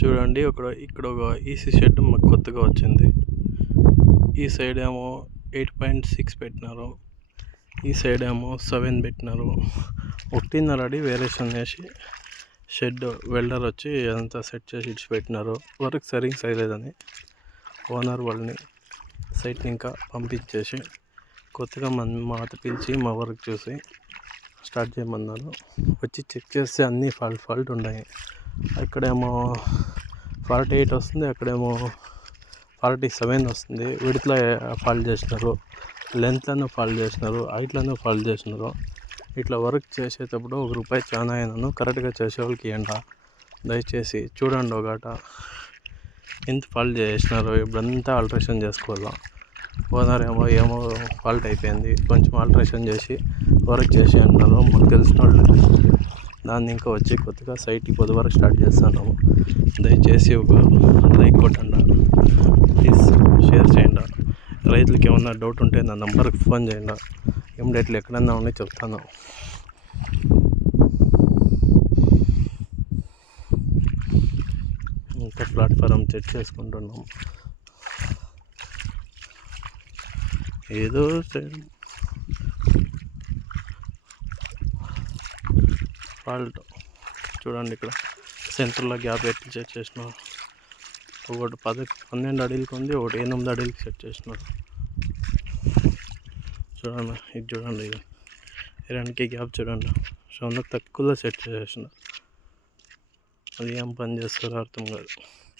చూడండి ఇక్కడ ఒక ఈసీ షెడ్ మాకు కొత్తగా వచ్చింది. ఈ సైడ్ ఏమో 8.6 పెట్టినారు, ఈ సైడ్ ఏమో 7 పెట్టినారు. 1.5 అడి వేరియేషన్ చేసి షెడ్ వెల్డర్ వచ్చి అంతా సెట్ చేసి ఇడిచిపెట్టినారు. వర్క్ సరిగ్గా చేయలేదని ఓనర్ వాళ్ళని సైట్ని ఇంకా పంపించేసి కొత్తగా మాత పిలిచి మా వర్క్ చూసి స్టార్ట్ చేయమన్నారు. వచ్చి చెక్ చేస్తే అన్నీ ఫాల్ట్ ఉన్నాయి. ఇక్కడేమో 48 వస్తుంది, అక్కడేమో 47 వస్తుంది. విడతలో ఫాల్ట్ చేసినారు, లెంత్లను ఫాల్ట్ చేసినారు, హైట్లను ఫాల్ట్ చేసినారు. ఇట్లా వర్క్ చేసేటప్పుడు ₹1 చాలా అయినాను. కరెక్ట్గా చేసే వాళ్ళకి ఇవ్వండి, దయచేసి చూడండి. ఒకట ఎంత ఫాల్ట్ చేసినారు, ఇప్పుడంతా ఆల్ట్రేషన్ చేసుకోవాలా. ఓనర్ ఏమో ఫాల్ట్ అయిపోయింది, కొంచెం ఆల్ట్రేషన్ చేసి వర్క్ చేసి అన్నారు. మాకు తెలిసిన వాళ్ళు దాన్ని ఇంకా వచ్చి కొత్తగా సైట్కి వరకు స్టార్ట్ చేస్తున్నాము. దయచేసి ఒక లైక్ కొట్టండి, ప్లీజ్ షేర్ చేయండి. రైతులకి ఏమన్నా డౌట్ ఉంటే నా నంబర్కి ఫోన్ చేయండి. ఇమ్మీడియట్లీ ఎక్కడన్నా ఉన్నాయి చెప్తాను. ఇంకా ప్లాట్ఫారం చెక్ చేసుకుంటున్నాం. ఏదో ఫాల్ట్ చూడండి, ఇక్కడ సెంటర్లో గ్యాప్ ఎట్టి సెట్ చేసినారు. ఒకటి 12 అడుగులకి ఉంది, ఒకటి 8 అడుగులకి సెట్ చేసినారు. చూడండి, ఇది చూడండి, ఇది 2కి గ్యాప్ చూడండి. సో అందుకు తక్కువలో సెట్ చేసినారు. అది ఏం పని చేస్తారో అర్థం కాదు.